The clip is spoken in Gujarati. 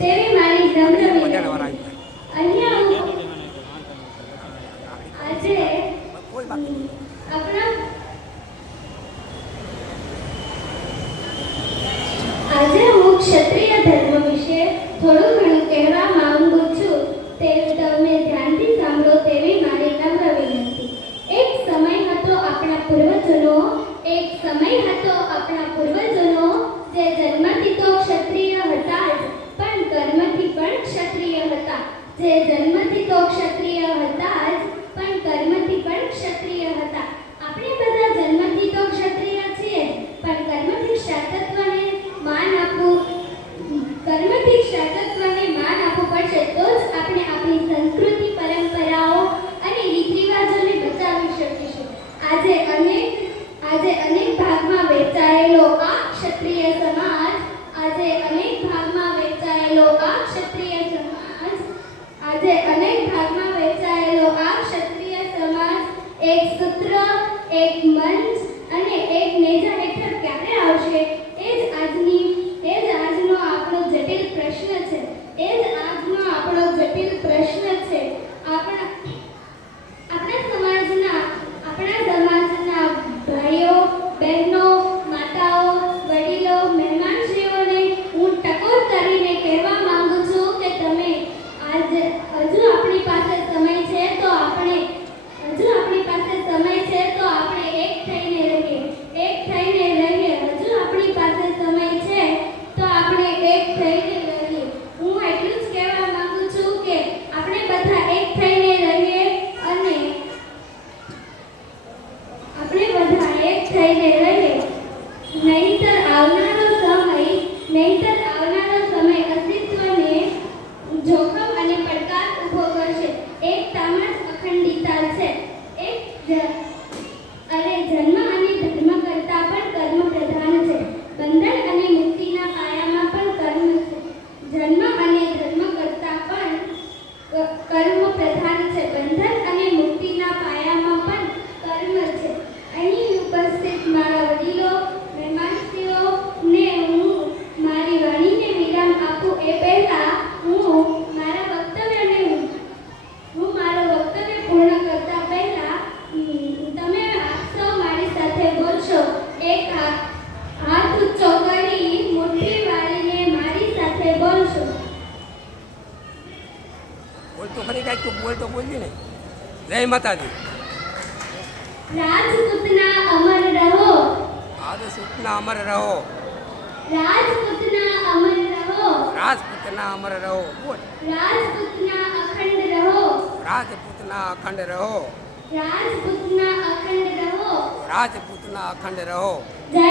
તેવી મારી નમ્ર વિનંતી. અહીંયા આજે આપણા આજે હું ક્ષત્રિય ધર્મ વિશે થોડું ઘણું કહેવા માંગુ છું. તે તમે ધ્યાનથી સાંભળો તેવી મારી નમ્ર વિનંતી. એક સમય હતો આપણા પૂર્વજોનો જે જન્મથી તો ક્ષત્રિય હતા જ, પણ કર્મથી પણ ક્ષત્રિય હતા. જે જન્મથી તો ક્ષત્રિય હતા જ, પણ કર્મથી પણ ક્ષત્રિય હતા. આપણે બધા જન્મથી તો ક્ષત્રિય છીએ, પણ કર્મથી ક્ષત્રત્વને માન આપવું પડશે, તો જ આપણે આપણી સંસ્કૃતિ, પરંપરાઓ અને રીત રિવાજોને બચાવી શકીશું. આજે અનેક ભાગમાં વહેંચાયેલો આ ક્ષત્રિય સમાજ એક સૂત્ર, એક મંચ અને એક નેજા હેઠળ ક્યારે આવશે? એ જ આજનો આપણો જટિલ પ્રશ્ન છે. આપણા સમાજના ભાઈઓ, બહેનો, માતાઓ, વડીલો, મહેમાનશ્રીઓને હું ટકોર કરીને કહેવા માંગુ છું કે તમે હજુ આપણી પાસે સમય છે તો આપણે એક થઈને રહીએ. હું એટલું જ કહેવા માંગુ છું કે આપણે બધા એક થઈને રહીએ અને નહીંતર આવનારો સમય અસ્તિત્વને જોખમ અને પડકાર ઊભો કરશે. એકતામાં જ અખંડિતતા છે. જન્મ અને ધર્મ કરતા પણ કર્મ પ્રધાન છે. બંધન અને મુક્તિના પાયામાં પણ કર્મ છે. જન્મ અને ધર્મ કરતા પણ કર્મ પ્રધાન છે. બંધન અને મુક્તિના પાયામાં પણ કર્મ છે. અહીં ઉપસ્થિત મારા વડીલો, મહેમાનશ્રીઓને હું મારી વાણીને વિરામ આપું એ પહેલા હું મારા વક્તવ્ય પૂર્ણ કરતા પહેલા તમે આપ સૌ મારી સાથે બોલશો. એક હાથ ઊંચો કરી મુઠ્ઠી વાળીને મારી સાથે બોલશો. બોલતો ખરી કાંઈક તું બોલજે ને. જય માતાજી. રાજપૂતના અમર રહો. રાજપૂતના અમર રહો. રાજપૂતના અમર રહો. રાજપૂતના અમર રહો. બોલ. રાજપૂતના અખંડ રહો. રાજપૂતના અખંડ રહો. રાજપૂતના અખંડ રહો. રાજપૂતના અખંડ રહો. જય